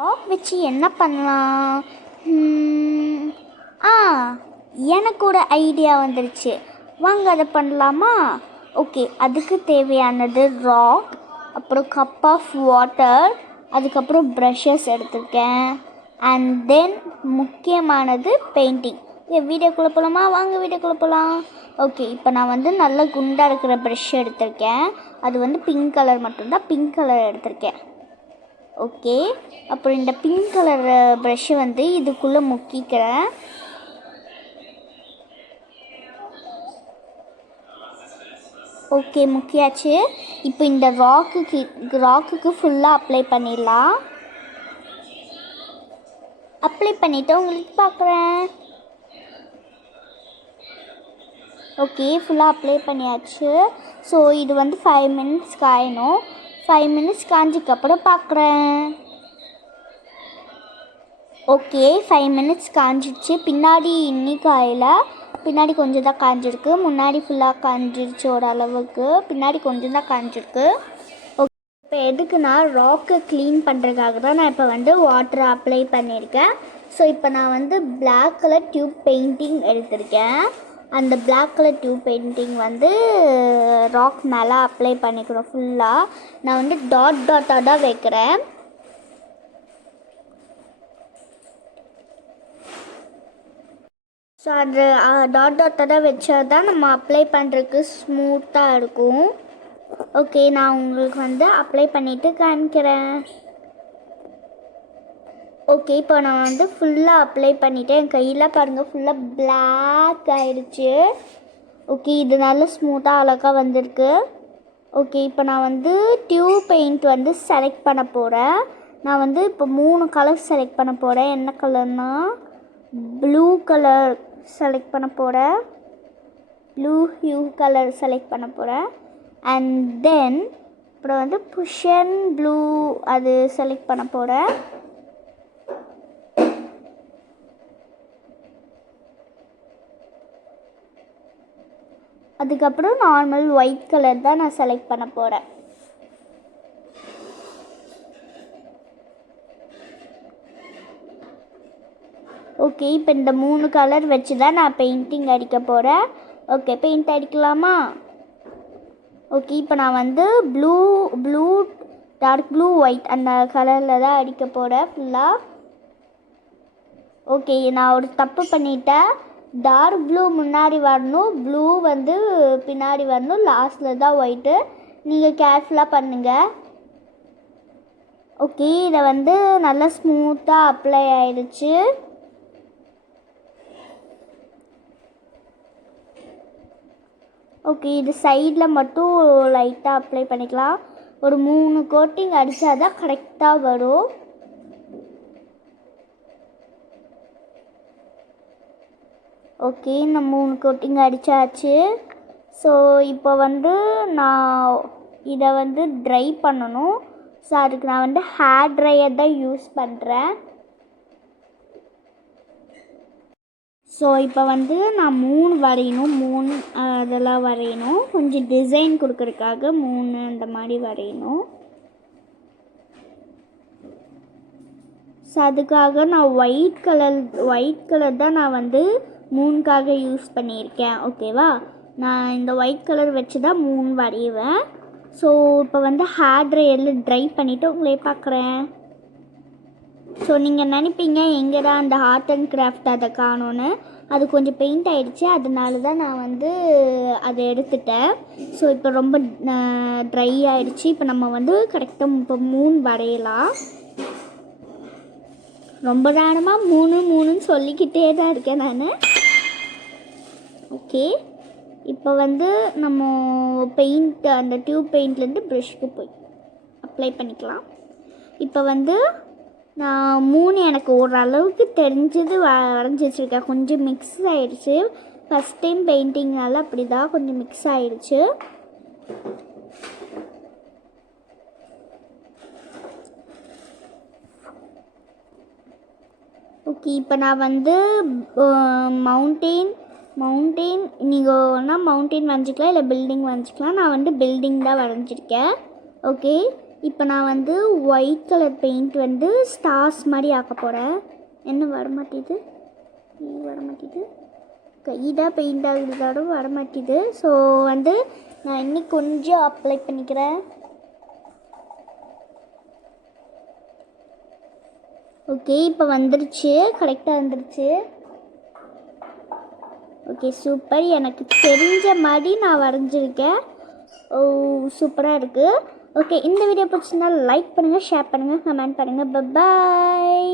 Rock வச்சு என்ன பண்ணலாம்? ஆ எனக்கு ஒரு ஐடியா வந்துருச்சு. வாங்க அதை பண்ணலாமா? ஓகே, அதுக்கு தேவையானது ராக், அப்புறம் கப் ஆஃப் வாட்டர், அதுக்கப்புறம் ப்ரஷஸ் எடுத்திருக்கேன். அண்ட் தென் முக்கியமானது பெயிண்டிங். வீடியோக்குள்ளே போகலாமா? வாங்க வீடியோக்குள்ளே போகலாம். ஓகே, இப்போ நான் வந்து நல்ல குண்டாக இருக்கிற ப்ரஷ் எடுத்திருக்கேன். அது வந்து பிங்க் கலர் மட்டும்தான், பிங்க் கலர் எடுத்திருக்கேன். ஓகே, அப்புறம் இந்த பிங்க் கலர் ப்ரஷ்ஷை வந்து இதுக்குள்ளே முக்கிக்கிறேன். ஓகே, முக்கியாச்சு. இப்போ இந்த ராக்குக்கு ஃபுல்லாக அப்ளை பண்ணிடலாம். அப்ளை பண்ணிவிட்டு உங்களுக்கு பார்க்குறேன். ஓகே, ஃபுல்லாக அப்ளை பண்ணியாச்சு. ஸோ இது வந்து 5 மினிட்ஸ் காயணும். 5 மினிட்ஸ் காஞ்சதுக்கப்புறம் பார்க்குறேன். ஓகே, 5 மினிட்ஸ் காஞ்சிடுச்சு. பின்னாடி இன்னும் காயல, பின்னாடி கொஞ்சம் தான் காஞ்சிருக்கு. முன்னாடி ஃபுல்லாக காஞ்சிருச்சு ஓரளவுக்கு, பின்னாடி கொஞ்சம் தான் காஞ்சிருக்கு. ஓகே, இப்போ எதுக்குன்னா ராக்கை க்ளீன் பண்ணுறதுக்காக தான் நான் இப்போ வந்து வாட்டரை அப்ளை பண்ணியிருக்கேன். ஸோ இப்போ நான் வந்து பிளாக் கலர் டியூப் பெயிண்டிங் எடுத்திருக்கேன். அந்த பிளாக் கலர் டியூப் பெயிண்டிங் வந்து ராக் மேலே அப்ளை பண்ணிக்கிறோம் ஃபுல்லாக. நான் வந்து டாட்டாக தான் வைக்கிறேன். ஸோ அது டாட்டாக வச்சா தான் நம்ம அப்ளை பண்ணுறதுக்கு ஸ்மூத்தாக இருக்கும். ஓகே, நான் உங்களுக்கு வந்து அப்ளை பண்ணிவிட்டு காமிக்கிறேன். ஓகே, இப்போ நான் வந்து ஃபுல்லாக அப்ளை பண்ணிவிட்டேன். என் கையில் பாருங்கள், ஃபுல்லாக பிளாக் ஆகிடுச்சு. ஓகே, இது நல்லா ஸ்மூத்தாக அழகாக வந்திருக்கு. ஓகே, இப்போ நான் வந்து டியூப் பெயிண்ட் வந்து செலக்ட் பண்ண போகிறேன். நான் வந்து இப்போ 3 கலர் செலக்ட் பண்ண போகிறேன். என்ன கலர்னால் ப்ளூ கலர் செலக்ட் பண்ண போகிறேன். ப்ளூ ஹியூ கலர் செலக்ட் பண்ண போகிறேன். அண்ட் தென் அப்புறம் வந்து புஷன் ப்ளூ அது செலக்ட் பண்ண போகிறேன். அதுக்கப்புறம் நார்மல் ஒயிட் கலர் தான் நான் செலக்ட் பண்ண போகிறேன். ஓகே, இப்போ இந்த 3 கலர் வச்சு தான் நான் பெயிண்டிங் அடிக்க போகிறேன். ஓகே, பெயிண்ட் அடிக்கலாமா? ஓகே, இப்போ நான் வந்து ப்ளூ டார்க் ப்ளூ ஒயிட் அந்த கலரில் தான் அடிக்க போகிறேன் ஃபுல்லாக. ஓகே, நான் ஒரு தப்பு பண்ணிட்டேன். டார்க் ப்ளூ முன்னாடி வரணும், ப்ளூ வந்து பின்னாடி வரணும், லாஸ்ட்டில் தான் ஒயிட்டு. நீங்கள் கேர்ஃபுல்லாக பண்ணுங்கள். ஓகே, இதை வந்து நல்லா ஸ்மூத்தாக அப்ளை ஆயிடுச்சு. ஓகே, இது சைடில் மட்டும் லைட்டாக அப்ளை பண்ணிக்கலாம். ஒரு 3 கோட்டிங் அடித்தா தான் கரெக்டாக வரும். ஓகே, நான் 3 கோட்டிங் அடித்தாச்சு. ஸோ இப்போ வந்து நான் இதை வந்து ட்ரை பண்ணணும். ஸோ அதுக்கு நான் வந்து ஹேர் ட்ரையர் தான் யூஸ் பண்ணுறேன். ஸோ இப்போ வந்து நான் 3 வரையணும். 3 அதெல்லாம் வரையணும். கொஞ்சம் டிசைன் கொடுக்கறதுக்காக 3 அந்த மாதிரி வரையணும். ஸோ அதுக்காக நான் ஒயிட் கலர் தான் நான் வந்து 3க்காக யூஸ் பண்ணியிருக்கேன். ஓகேவா, நான் இந்த ஒயிட் கலர் வச்சு தான் 3 வரையுவேன். ஸோ இப்போ வந்து ஹேர் ட்ரையரில் ட்ரை பண்ணிவிட்டு உங்களே பார்க்குறேன். ஸோ நீங்கள் நினைப்பீங்க எங்கேடா அந்த ஆர்ட் அண்ட் கிராஃப்ட் அதை காணோன்னு. அது கொஞ்சம் பெயிண்ட் ஆகிடுச்சு, அதனால தான் நான் வந்து அதை எடுத்துட்டேன். ஸோ இப்போ ரொம்ப ட்ரை ஆகிடுச்சு. இப்போ நம்ம வந்து கரெக்டாக இப்போ 3 வரையலாம். ரொம்ப நேரமாக 3 சொல்லிக்கிட்டே தான் இருக்கேன் நான். ஓகே, இப்போ வந்து நம்ம பெயிண்ட் அந்த டியூப் பெயிண்ட்லேருந்து ப்ரஷ்க்கு போய் அப்ளை பண்ணிக்கலாம். இப்போ வந்து நான் 3 எனக்கு ஓரளவுக்கு தெரிஞ்சது வரைஞ்சி வச்சுருக்கேன். கொஞ்சம் மிக்ஸ் ஆகிடுச்சு, ஃபஸ்ட் டைம் பெயிண்டிங்னால அப்படி தான் கொஞ்சம் மிக்ஸ் ஆகிடுச்சு. ஓகே, இப்போ நான் வந்து மவுண்டெயின் நீங்கள் ஒன்றா மவுண்டெயின் வரைஞ்சிக்கலாம், இல்லை பில்டிங் வரைஞ்சிக்கலாம். நான் வந்து பில்டிங் தான் வரைஞ்சிருக்கேன். ஓகே, இப்போ நான் வந்து ஒயிட் கலர் பெயிண்ட் வந்து ஸ்டார்ஸ் மாதிரி ஆக்க போகிறேன். என்ன வரமாட்டேது கைதான் பெயிண்ட் ஆகுறதோட வரமாட்டேது. ஸோ வந்து நான் இன்னைக்கு கொஞ்சம் அப்ளை பண்ணிக்கிறேன். ஓகே, இப்போ வந்துருச்சு, கரெக்டாக வந்துருச்சு. ஓகே சூப்பர், எனக்கு தெரிஞ்ச மாதிரி நான் வரைஞ்சிருக்கேன். ஓ சூப்பராக இருக்குது. ஓகே, இந்த வீடியோ பிடிச்சிருந்தா லைக் பண்ணுங்கள், ஷேர் பண்ணுங்கள், கமெண்ட் பண்ணுங்கள். பாய்.